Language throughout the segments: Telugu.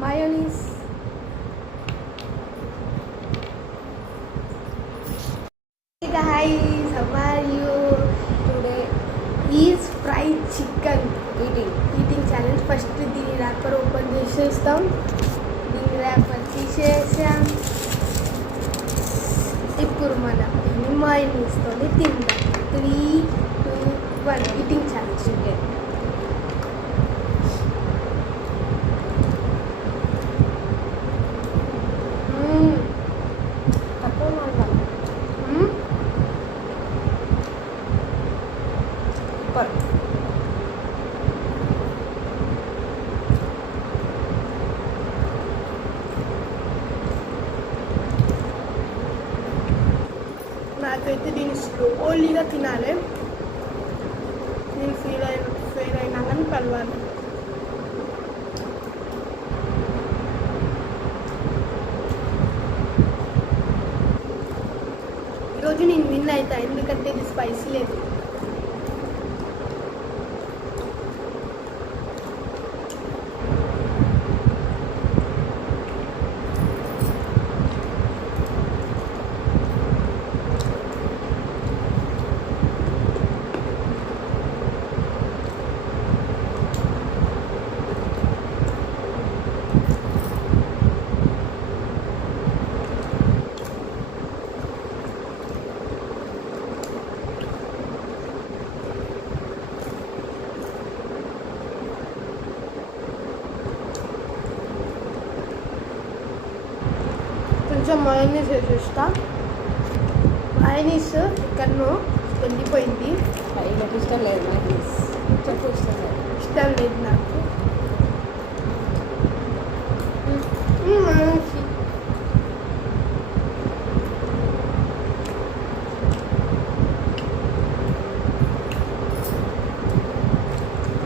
mayonnaise. Hey guys, how are you? Today is fried chicken eating eating challenge. First దీని ర్యాపర్ ఓపెన్ చేసేస్తాం దీని ర్యాపర్ తీసేసాం ఇప్పుడు మనం దీన్ని మైనీస్తో తిందాం three two one eating challenge chicken నాకైతే దీన్ని స్లోలీగా తినాలి నేను ఫీల్ అయిన ఫెయిల్ అయినా కానీ పర్వాలేదు ఈరోజు నేను విన్ అవుతా ఎందుకంటే ఇది స్పైసీ లేదు. కొంచెం మయోనీస్ చూస్తా మయోనీస్ ఇక్కడను వెళ్ళిపోయింది వీళ్ళకి ఇష్టం లేదు మయోనీస్ చెప్పు ఇష్టం లేదు ఇష్టం లేదు నాకు మా mayonnaise.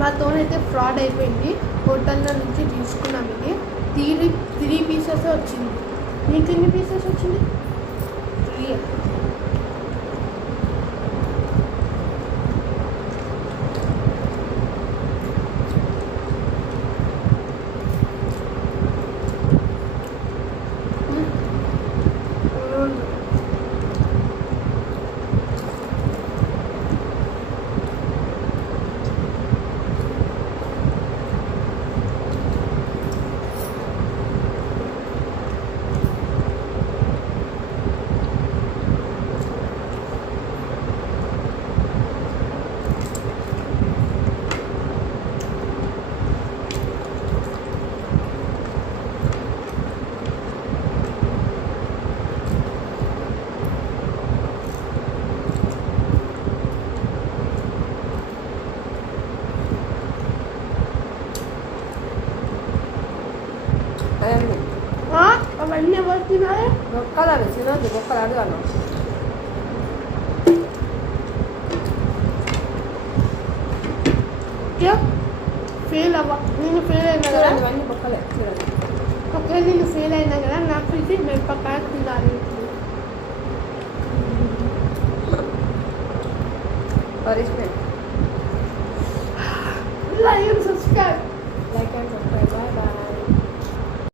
మాతోనైతే ఫ్రాడ్ అయిపోయింది. హోటల్లో నుంచి తీసుకున్నాం ఇది. త్రీ త్రీ పీసెస్ వచ్చింది. నీకు ఎన్ని పీసెస్ వచ్చింది? త్రీ అన్నీ వస్తున్నాయి బొక్కలు అవి తినద్దు బొక్కలు అడగాను ఫెయిల్ అవ్వ. నేను ఫెయిల్ అయినా కదా? అన్ని బొక్కలే తినదు ఒకవేళ నేను ఫెయిల్ అయినా కదా నాకు ఇది మిరపకాయ తినాలి. Punishment life